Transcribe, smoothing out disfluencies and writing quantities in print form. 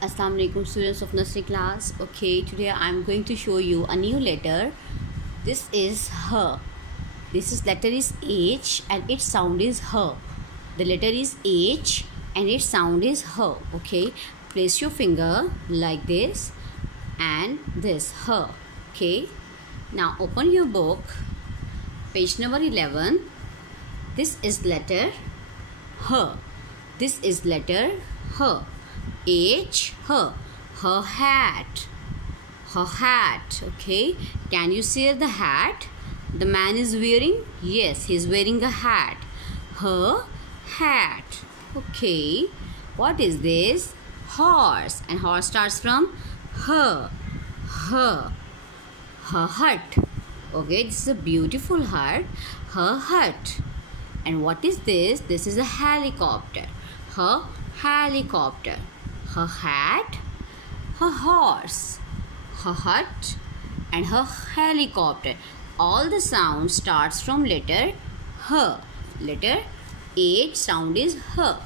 Assalamu alaikum students of nursery class. Okay, today I'm going to show you a new letter. This is her. This letter is H and its sound is her. The letter is H and its sound is her. Okay, place your finger like this and this, her. Okay, now open your book, page number 11. This is letter her. This is letter her. H, her. Her hat. Her hat. Okay, can you see the hat the man is wearing? Yes, he is wearing a hat. Her hat. Okay, what is this? Horse. And horse starts from her. Her. Her hut. Okay, this is a beautiful hut. Her hut. And what is this? This is a helicopter. Her helicopter. Her hat, her horse, her hut, and her helicopter. All the sound starts from letter her. Letter H sound is her.